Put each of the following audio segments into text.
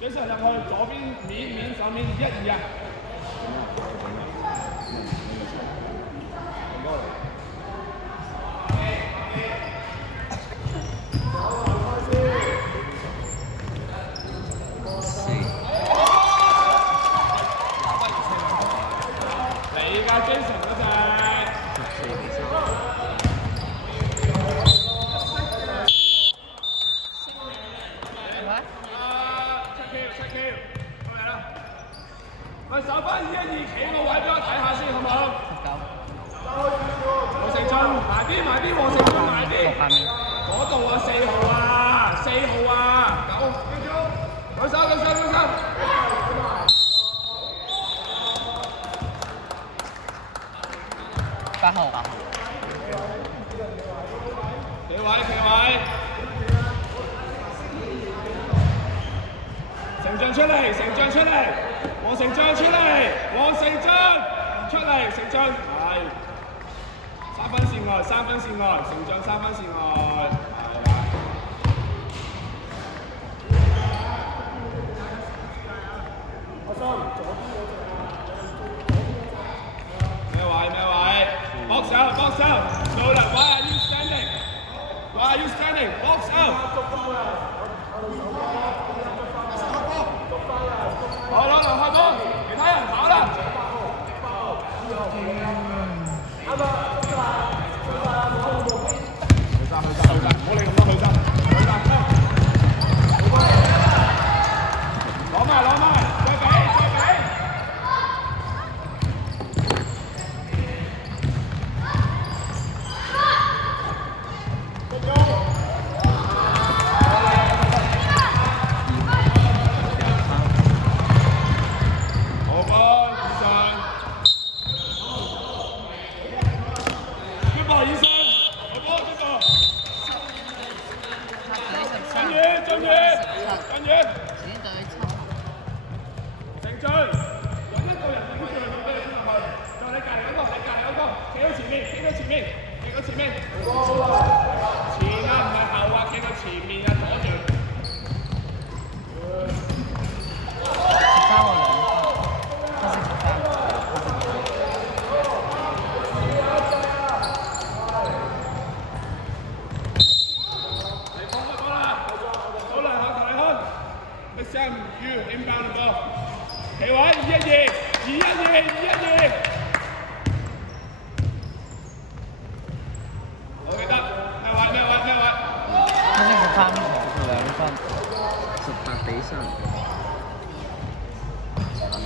Jason 入去左邊面上面1、2啊！你㗎 Jason 嗰隻。喂，守翻2-1-2，企個位俾我睇下先，好唔好？黃成俊，埋啲，黃成俊埋啲。嗰度啊，4號啊，4號啊，9，舉手。8號。企位。成俊出嚟，黃成俊出嚟，成俊係3分線外，成俊3分線外，係啊。咩位 ？Box out，Nolan， why are you standing？Box out。好啦，開波，其他人跑啦。去曬，唔好理咁多，去曬。攞埋，再俾。Inbound the ball， 企位2-1-2，我記得咩位？啱先132分，18-3。20-3。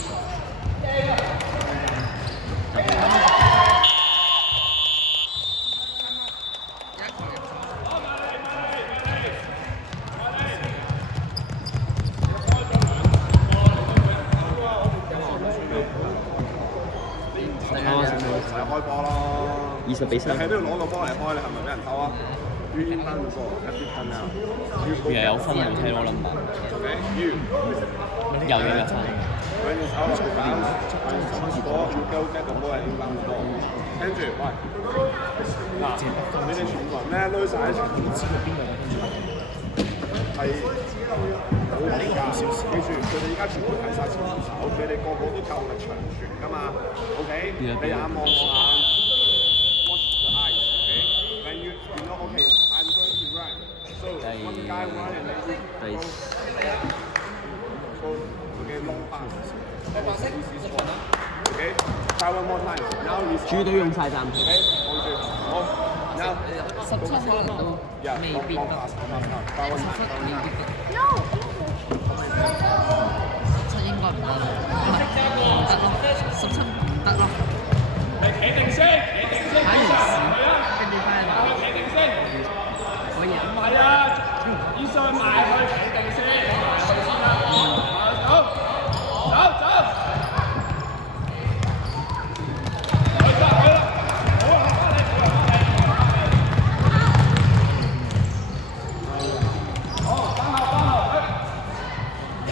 你喺呢度攞個波嚟開，你係咪俾人偷啊？冤翻個波，一啲分啊！原來有分冇睇我諗法。有嘅分。跟住，喂，嗱，你哋全部人咧攏曬一齊，唔知道邊個係冇嚟㗎。記住，佢哋而家全部睇曬前手，你哋個個都夠力長傳㗎嘛 ？OK， 你眼望我眼。Watch the eyes, okay? When you know, okay, I'm going to run. So Okay, try one more time. Now you 豬都用晒暫停。 Okay, 望住，好。Now 17可能都 yeah, 未 long 必 long 得， pass, long pass. Try one 17 more. 未必得。17應該唔得，唔得咯，17唔得咯。企定先，反而是跟住翻嚟。企定先。可以啊。唔係啊，醫生埋去企定先，埋去先啦。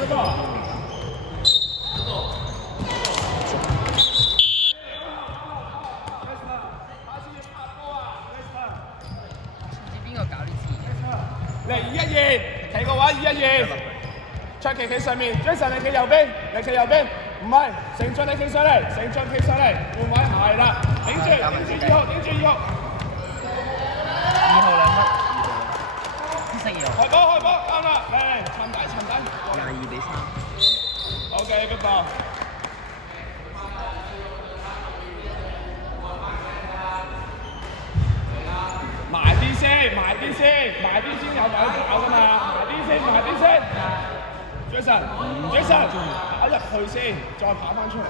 走。嚟2-1-2，企個位2-1-2，卓奇企上面 ，Jason 你企右邊，唔係，成俊你企上嚟，換位係啦，頂住2號。2號2粒，識2號。開波，啱啦，嚟，沉底。22-3。OK，good ball。埋啲先，有搞㗎嘛，埋啲先。Jason，跑入去先，再跑翻出嚟。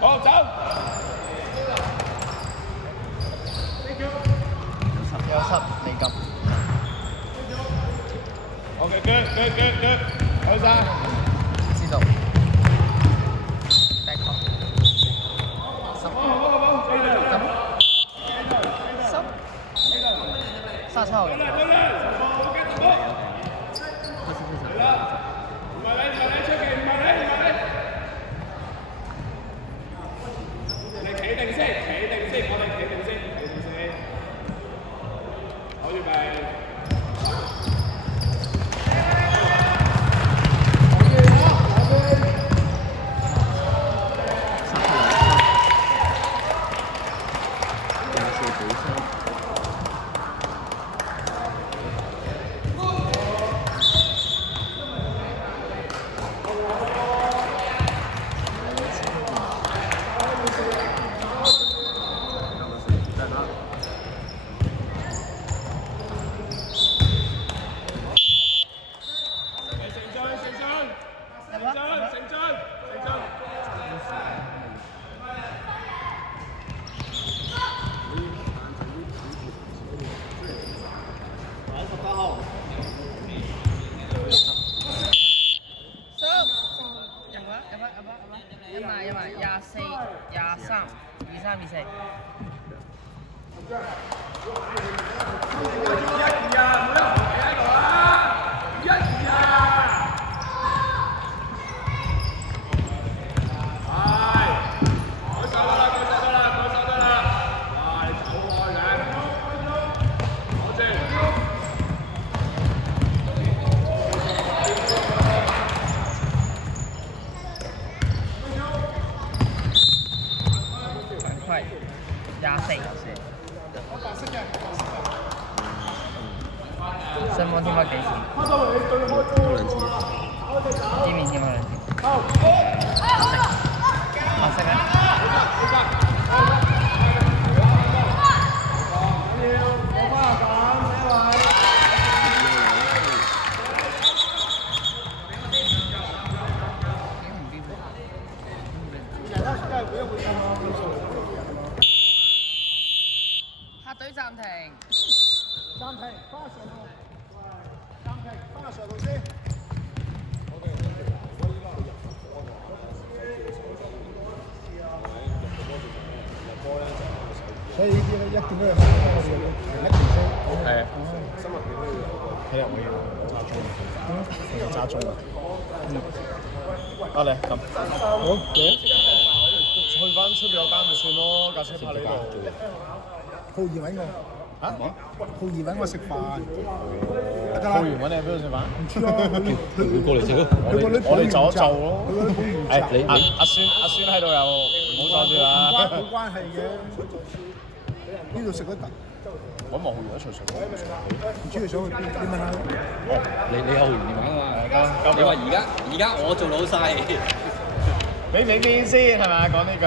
好，走。有10未撳。OK，good，好晒。知道。back up。37號人。你企定先，我哋企定先。好預備。上網添咗幾錢？呢面添咗2錢。白色咩？客隊暫停。翻上路先。所以呢啲咧一見到有我哋一條須。係啊。新聞片都要睇入去揸中啊！啊嚟咁。好嘅。去翻出邊有間咪算咯，架車泊呢度。浩然揾我。嚇？浩然揾我食飯。浩然揾你喺邊度食飯？唔知啊，佢過嚟食咯。我哋就咯。係阿孫喺度又唔好阻住啦。冇關係嘅。呢度食得得。揾幕後完一場上，唔知佢想去邊？你問下佢。哦，你有年齡啊嘛？你話而家我做老細，俾唔俾面先係咪？講呢句。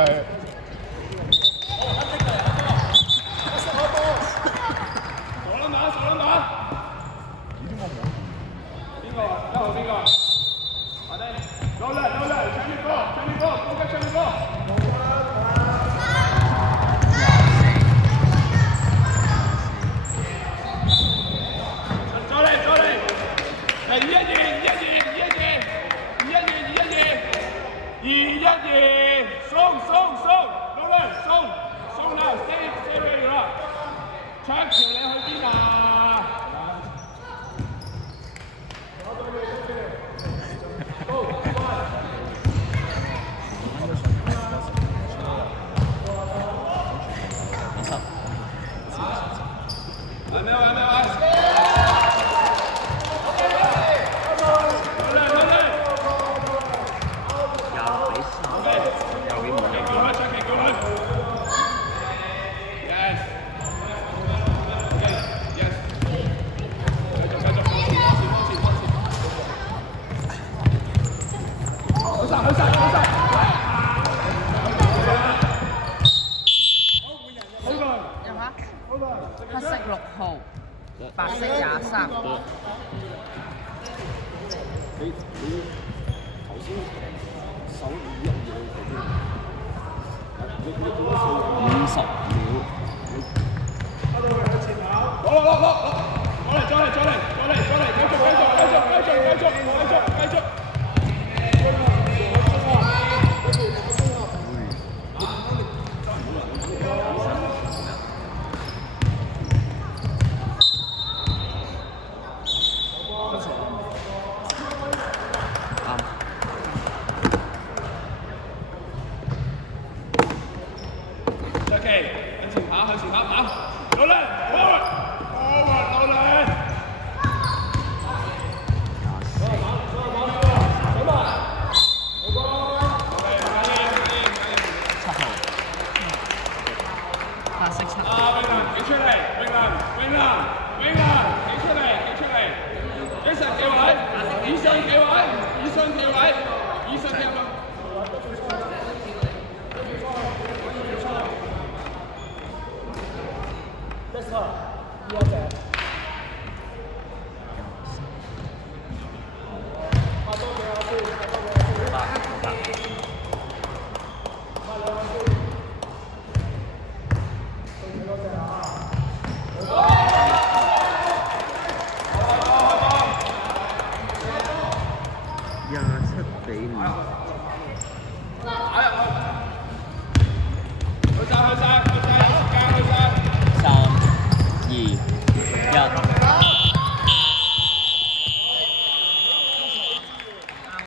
黑色6號，白色23。你頭先手語一嘢你50秒。白色7。企出嚟，永能，企出嚟，Jason 企位，以上企位。3、2、1。